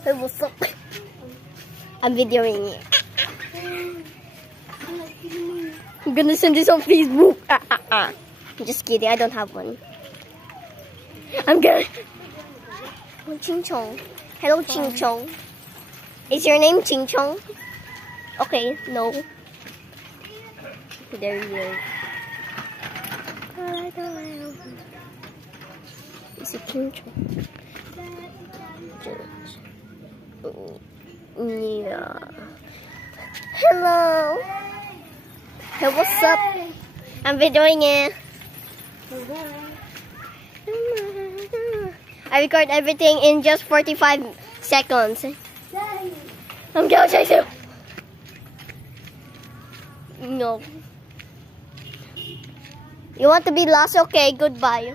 Hey, what's up? I'm videoing it. I'm gonna send this on Facebook. I'm just kidding, I don't have one. I'm gonna... Oh, Ching Chong. Hello, Ching Chong. Is your name Ching Chong? Okay, no. There you go. Is it Ching Chong? Yeah. Hello. Hey, what's up? I'm videoing it. I record everything in just 45 seconds. I'm gonna chase you. No. You want to be lost? Okay, goodbye.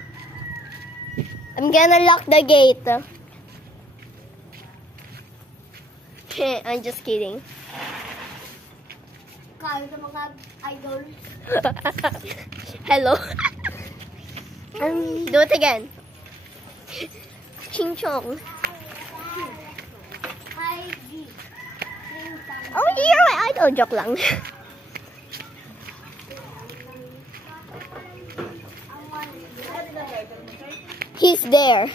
I'm gonna lock the gate. I'm just kidding. Kaya sa mga idol. Hello. Do it again. Ching Chong. Oh, you're my idol. Joke lang. He's there.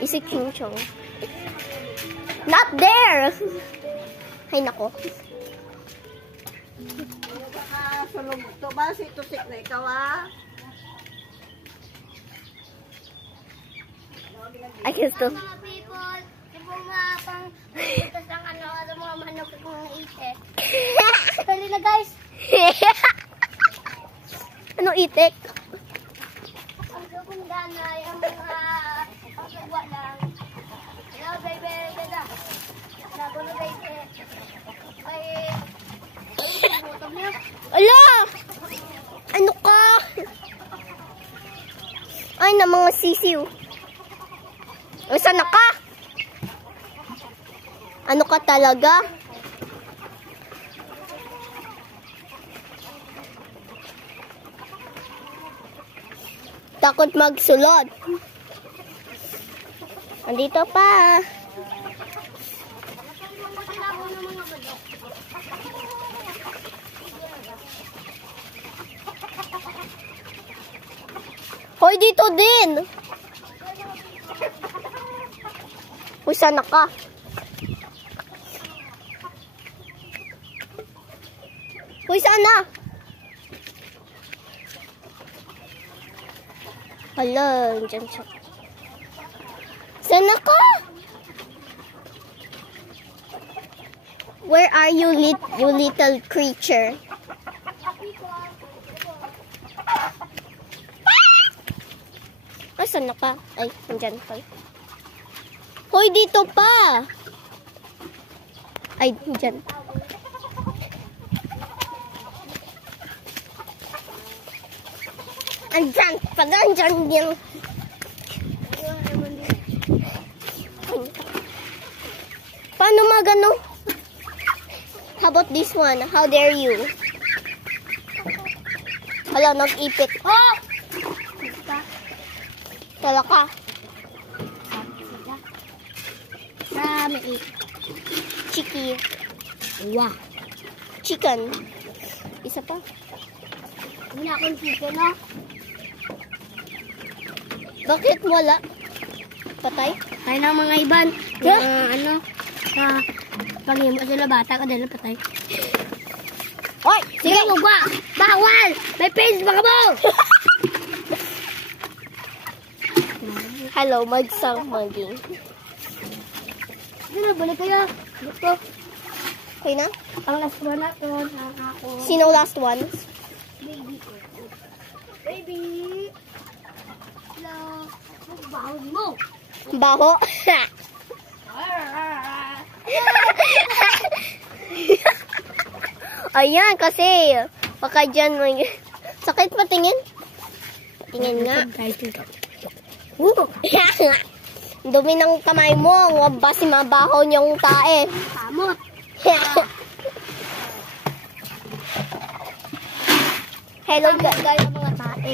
Is it Ching Chong? Not there! Ay, nako. Sulog to ba? Si Tusik na ikaw, ha? I can still... Mga people, yung mga pang putas ng ano, sa mga manok kung itik. Dali na guys. Ano itik? Ang sukunda na yung mga pagkagwa lang. Hello baby, dada. Nagulo baby. Ay, butong niya. Ala! Ano ka? Ay, na mga sisiw. O, sana ka? Ano ka talaga? Takot magsulod. Andito pa. Hoy, dito din. Hoy, sana ka? Hoy, sana? Hala, dyan siya. Sana ka? Where are you, you little creature? Ay, sana ka? Ay, nandyan pa. Hoy, dito pa! Ay, nandyan. Andyan pa, andyan din. Paano magano? How about this one? How dare you? Hala, nag-ipit. Oh! Tala ka. Rami. Chiki. Wow. Chicken. Isa pa. Hindi akong chicken, no? Bakit wala? Patay? Kaya ng mga iban. Yeah? Ano? Panghimo sila bata ka dahil patay. Hoy! Sige! Sige, ba? Bawal! May page baka mo! Hello, magsang-maging. Ano, balik kayo. Gusto. Okay na? Ang last one na to. Ako. Sino last one? Baby. Baby. Hello. Baho mo. Baho? Ayan, kasi baka dyan may... Sakit pa tingin? Tingin nga. Dumi ng kamay mo. Huwag ba si mabaho niyong tae? Kamot. Hello, guys. Gaya mga tae.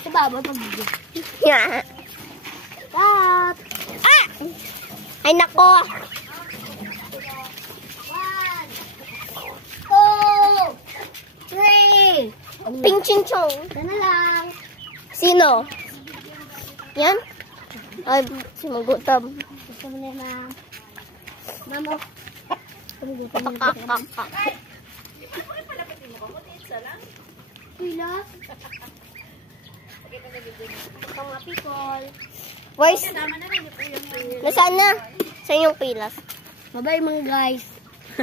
Sa baba pag-video. out. Ah! Ay, nako. 1, 2, 3. Ping ching chong. Ito na lang. Sino? Yan? Ay, si Magutam. Gusto mo na, ma'am. Ma'am, oh. Pilas. Ito mga people. Voice. Nasaan na? Sa inyong pilas. Bye-bye mga guys.